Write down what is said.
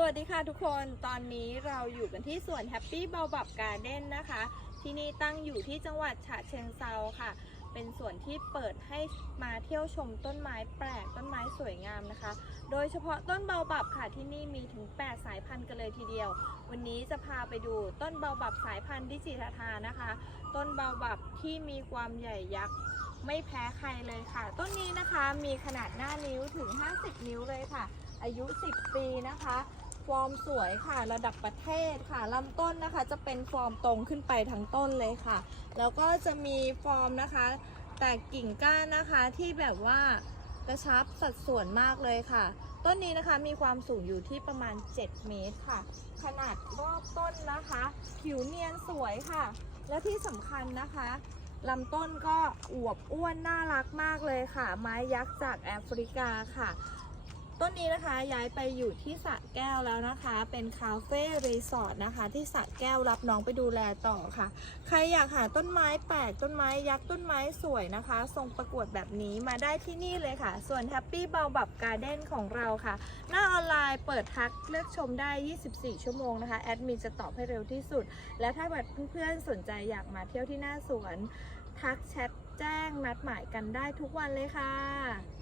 สวัสดีค่ะทุกคนตอนนี้เราอยู่กันที่สวน Happy b a o b a b Garden นะคะ ที่นี่ตั้งอยู่ที่จังหวัดฉะเชิงเซาค่ะ เป็นสวนที่เปิดให้มาเที่ยวชมต้นไม้แปลกต้นไม้สวยงามนะคะ โดยเฉพาะต้นเบาบับค่ะที่นี่มีถึง 8 สายพันธุ์กันเลยทีเดียว วันนี้จะพาไปดูต้นเบาบับสายพันธุ์ดิจิทาทานะคะ ต้นเบาบับที่มีความใหญ่ยักษ์ไม่แพ้ใครเลยค่ะ ต้นนี้นะคะมีขนาดหน้านิ้วถึง 50 นิ้วเลยค่ะอายุ 10 ปีนะคะ ฟอร์มสวยค่ะ ระดับประเทศค่ะลำต้นนะคะ จะเป็นฟอร์มตรงขึ้นไปทั้งต้นเลยค่ะ แล้วก็จะมีฟอร์มนะคะ แตกกิ่งก้านนะคะที่แบบว่ากระชับสัดส่วนมากเลยค่ะ ต้นนี้นะคะมีความสูงอยู่ที่ประมาณ 7 เมตรค่ะ ขนาดรอบต้นนะคะ ผิวเนียนสวยค่ะ และที่สำคัญนะคะลำต้นก็อวบอ้วนน่ารักมากเลยค่ะ ไม้ยักษ์จากแอฟริกาค่ะ ต้นนี้นะคะย้ายไปอยู่ที่สระแก้วแล้วนะคะ เป็นคาเฟ่รีสอร์ทนะคะ ที่สระแก้วรับน้องไปดูแลต่อค่ะ ใครอยากหาต้นไม้แปลกต้นไม้ยักษ์ต้นไม้สวยนะคะ ทรงประกวดแบบนี้มาได้ที่นี่เลยค่ะ ส่วน Happy b a o b a b Garden ของเราค่ะ หน้าออนไลน์เปิดทักเลือกชมได้ 24 ชั่วโมงนะคะ แอดมินจะตอบให้เร็วที่สุด และถ้าแบบเพื่อนๆสนใจอยากมาเที่ยวที่หน้าสวน ทักแชทแจ้งนัดหมายกันได้ทุกวันเลยค่ะ